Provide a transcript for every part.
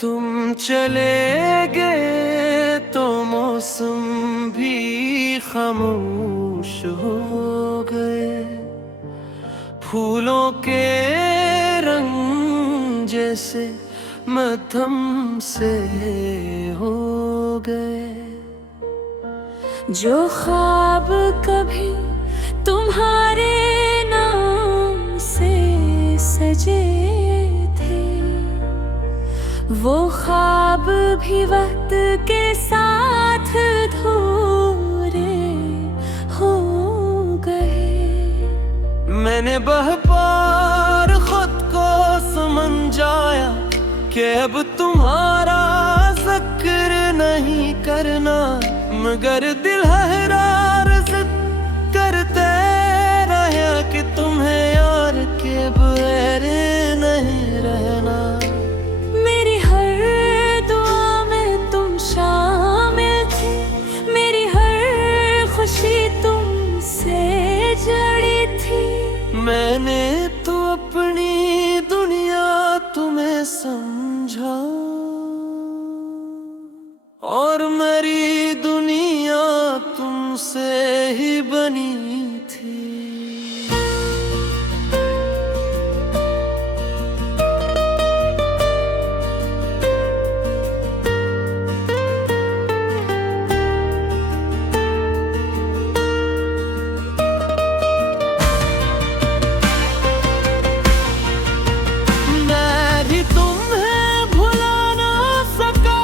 तुम चले गए तो मौसम भी खामोश हो गए, फूलों के रंग जैसे मध्यम से हो गए। जो ख्वाब कभी तुम्हारे नाम से सजे थे, वो ख्वाब भी वक्त के साथ अधूरे हो गए। मैंने बार खुद को समझाया कि अब तुम्हारा जिक्र नहीं करना, मगर दिल हरार जिद करते रहा कि तुम्हें यार के बगैर नहीं रहना। मेरी हर दुआ में तुम शामिल थे, मेरी हर खुशी तुमसे जड़ी थी। मैंने तो अपनी दुनिया तुम्हें समझा और मेरी दुनिया तुमसे ही बनी थी। मैं भी तुम्हें भुला ना सका,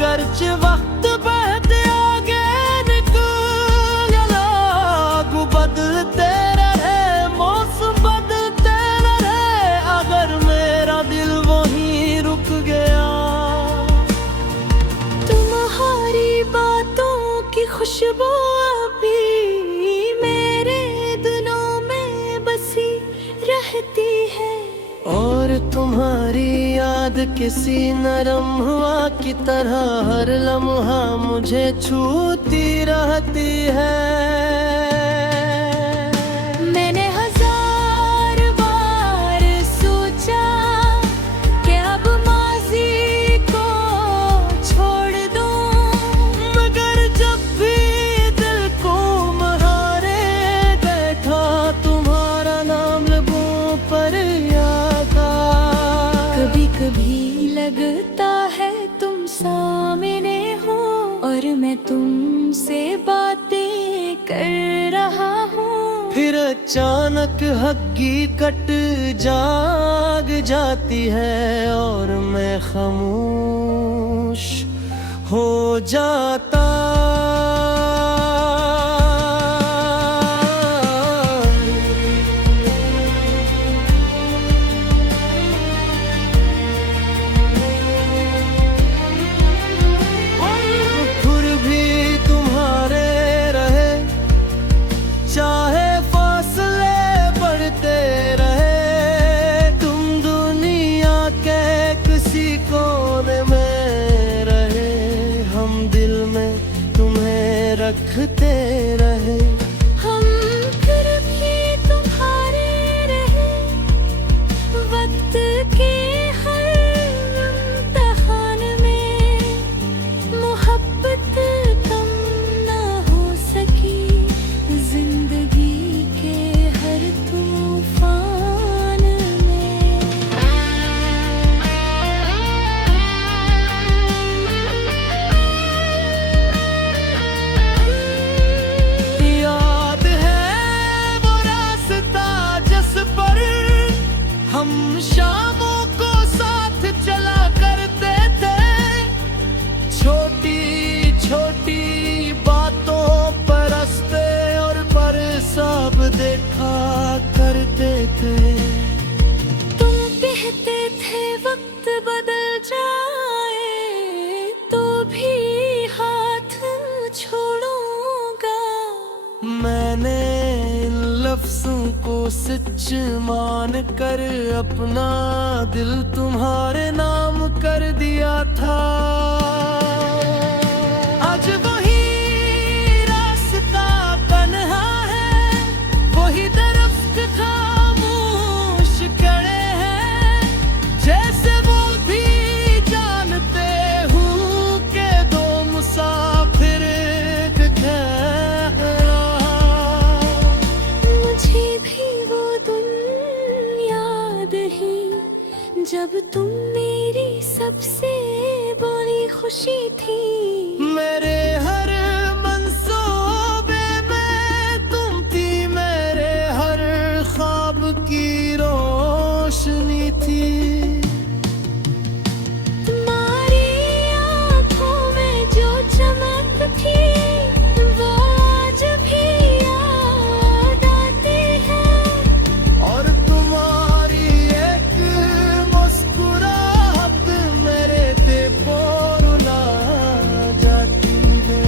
गर्च वक्त बहते आगे निकल गया। बदलते रहे मौसम बदलते रहे, अगर मेरा दिल वहीं रुक गया। तुम्हारी बातों की खुशबू अभी मेरे दिलों में बसी रहती है, और तुम्हारी याद किसी नरम हवा की तरह हर लम्हा मुझे छूती रहती है। मैंने हजार बार सोचा कि अब माजी को छोड़ दूं, मगर जब भी दिल को महारे बैठा, तुम्हारा नाम लबों पर याद आ। कभी कभी लगता है तुम सामने हो और मैं तुमसे बातें कर रहा हूँ। फिर अचानक हकीकत जाग जाती है और मैं खामोश हो जाता। फिर भी तुम्हारे रहे, चाहे फासले बढ़ते रहे। तुम दुनिया के किसी कोने में रहे, हम दिल में तुम्हें रखते रहे। हम फिर भी तुम्हारे रहे, वक्त के हर इम्तिहान में मोहब्बत कम ना हो सकी, जिंदगी के हर तूफान में। याद है वो रास्ता जिस पर हम शामों को साथ चला करते थे, छोटी छोटी बातों पर हंसते और पर सब देखा करते थे। तुम कहते थे वक्त बदल जाए तो भी हाथ छोड़ूंगा, मैंने इन लफ्जों को सच मान कर अपना दिल तुम्हारे नाम कर दिया था। आज वही याद ही जब तुम मेरी सबसे बड़ी खुशी थी। मेरे हर मंसूबे में तुम थी, मेरे हर ख्वाब की रोशनी थी। तुम्हारी आंखों में जो चमक थी वो आज भी याद आती है। और तुम्हारी एक मुस्कुराहट मेरे पे रुला जाती है।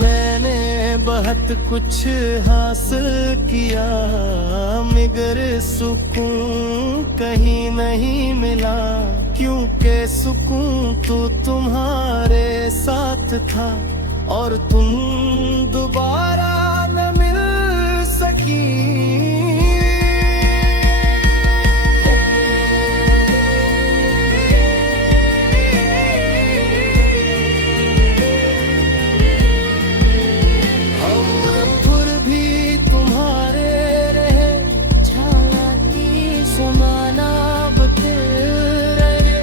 मैंने बहुत कुछ हासिल किया मगर सुकून कहीं नहीं मिला, क्योंकि सुकून तो तुम्हारे साथ था और तुम दोबारा न मिल सकी। हम फिर भी तुम्हारे रहे, झांकी ज़माना बदल रहे,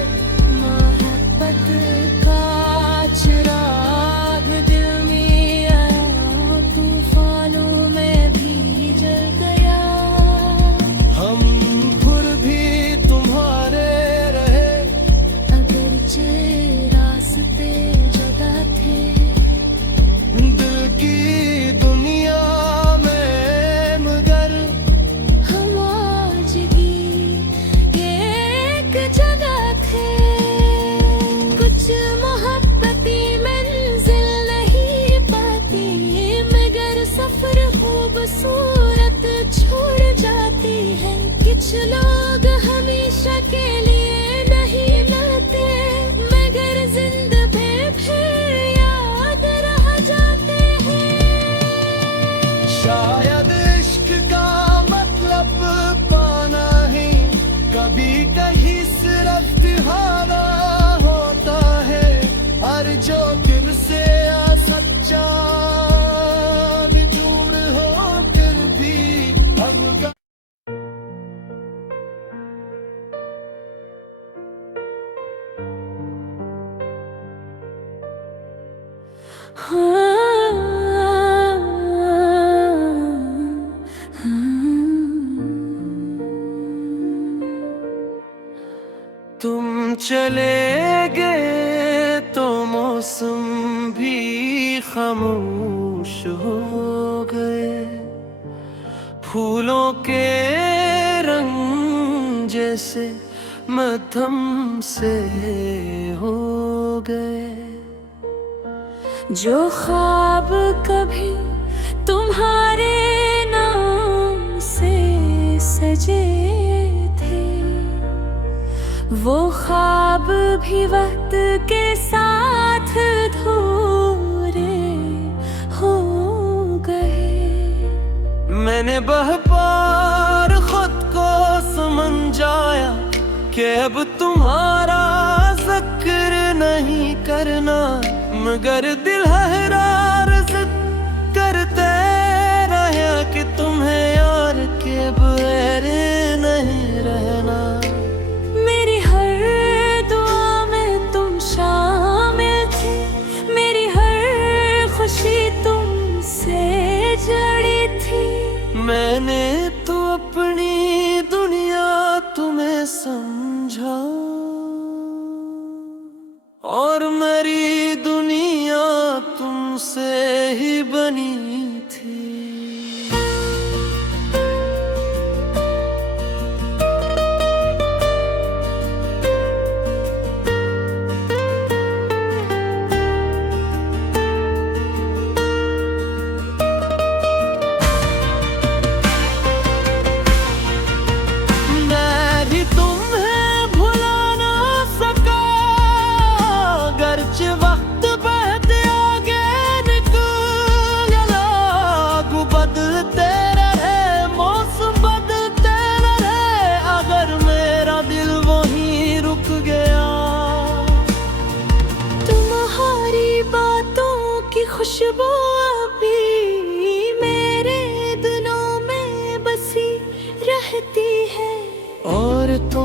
मोहब्बत का चिराग दिल में आया, तूफानों में भी जल गया। हम फिर भी तुम्हारे रहे, अगरचे रास्ते जुदा थे, दिल की दुनिया में मगर हम आज भी एक जगह थे। कुछ मोहब्बती मंजिल नहीं पाती मगर सफर खूबसूरत छोड़ जाती है। कुछ लोग हमेशा के लिए नहीं मिलते मगर जिंदगी फिर याद रह जाते हैं। शायद इश्क का मतलब पाना ही कभी कहीं सिर्फ तिहारा होता है। हर जो दिल से सच्चा भी जुड़ हो फिर भी हम तुम चले गए तो मौसम भी खामोश हो गए, फूलों के रंग जैसे मध्यम से हो गए। जो ख्वाब कभी तुम्हारे नाम से सजे थे वो ख्वाब भी वक्त के साथ अधूरे हो गए। मैंने बार खुद को समझाया कि अब तुम्हारा जिक्र नहीं करना, मगर दिल हरार जिद करते रहा कि तुम्हें यार के बगैर नहीं रहना। मेरी हर दुआ में तुम शामिल थे, मेरी हर खुशी तुमसे जड़ी थी। मैंने तो अपनी दुनिया तुम्हें समझा और मेरी दुनिया तुमसे ही बनी थी। मैं भी तुम्हें भुला ना सका, गर्चे वक्त बहते आगे निकल लागू बदलते रहे, मौसम बदलते रहे, अगर मेरा दिल वहीं रुक गया। तुम्हारी बातों की खुशबू अभी मेरे दिलों में बसी रहती है।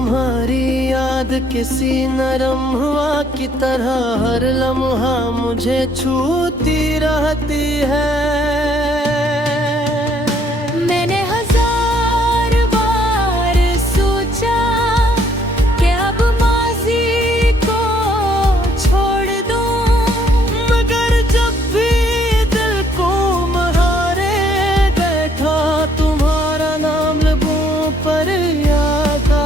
तुम्हारी याद किसी नरम हवा की तरह हर लम्हा मुझे छूती रहती है। मैंने हजार बार सोचा कि अब माजी को छोड़ दूं, मगर जब भी दिल को महारे बैठा तुम्हारा नाम लबों पर याद आ।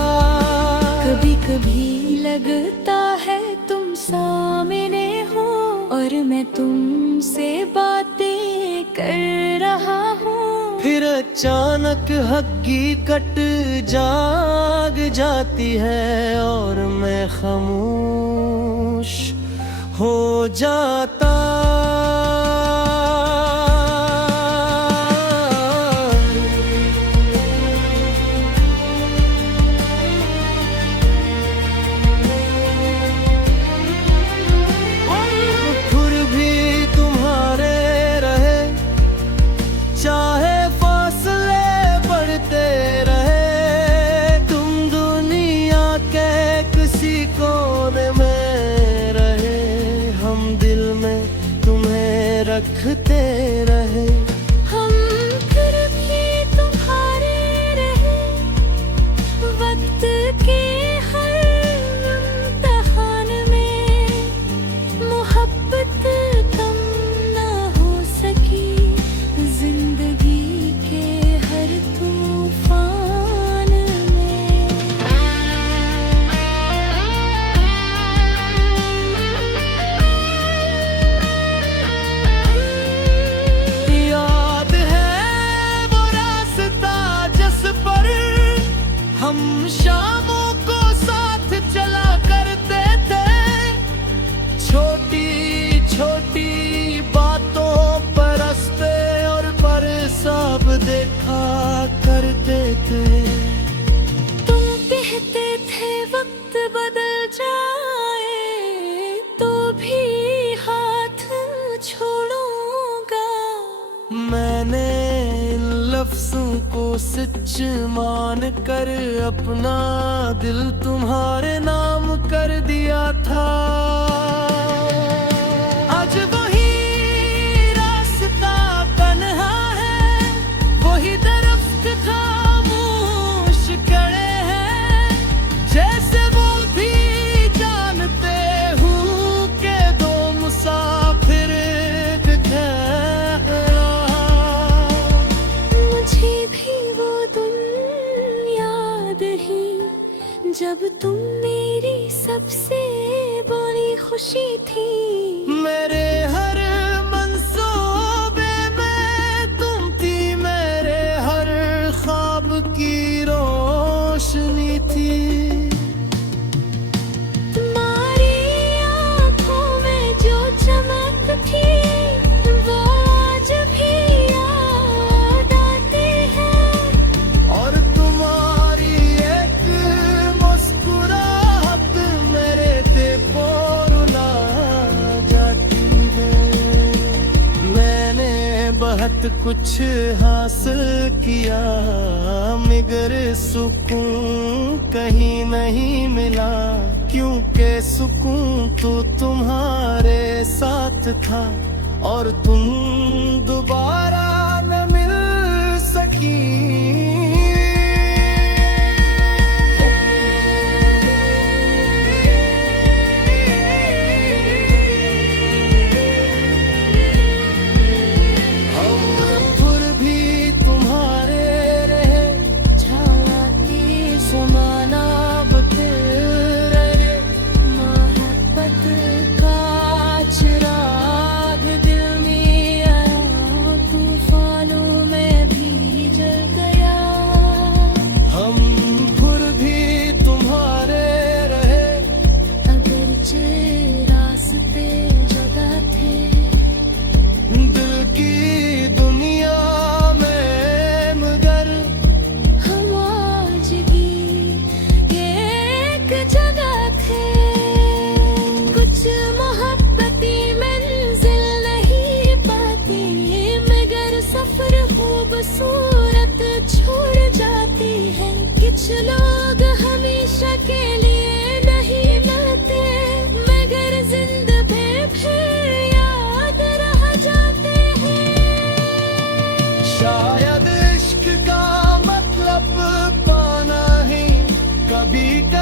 कभी कभी लगता है तुम सामने हो और मैं तुमसे बातें कर रहा हूँ। फिर अचानक हकीकत जाग जाती है और मैं खामोश हो जाता। फिर भी तुम्हारे रहे, चाहे फासले बढ़ते रहे, तुम दुनिया के किसी कोने में रहे, हम दिल में तुम्हें रखते रहे। हम फिर भी तुम्हारे रहे, वक्त के हर इम्तिहान में मोहब्बत कम ना हो सकी, जिंदगी के हर तूफान में। याद है वो रास्ता जिस पर हम शामों को साथ चला करते थे, छोटी छोटी बातों पर हंसते और सब देखा करते थे। तुम कहते थे वक्त बदल जाए तो भी हाथ छोड़ूंगा। मैंने इन लफ्जों को सच मान कर अपना दिल तुम्हारे नाम कर दिया था। आज वही रास्ता तन्हा है, वही दरख्त खामोश खड़े हैं, जैसे वो भी जानते हूँ कि दो मुसाफिर ठहरा। मुझे भी वो दिन याद है जब तुम मेरी सबसे बड़ी खुशी थी। मेरे हर मंसूबे में तुम थी, मेरे हर ख्वाब की रोशनी थी। तुम्हारी आँखों में जो चमक थी वो आज भी याद आती है। और तुम्हारी एक मुस्कुराहट मेरे ते रुला जाती है। मैंने बहुत कुछ हासिल किया मगर सुकून कहीं नहीं मिला, क्योंकि सुकून तो तुम्हारे साथ था और तुम दोबारा न मिल सकी। फिर भी तुम्हारे रहे, झांकी ज़माना बदल रहे, मोहब्बत का चिराग दिल में आया, तूफानों में भी जल गया। कभी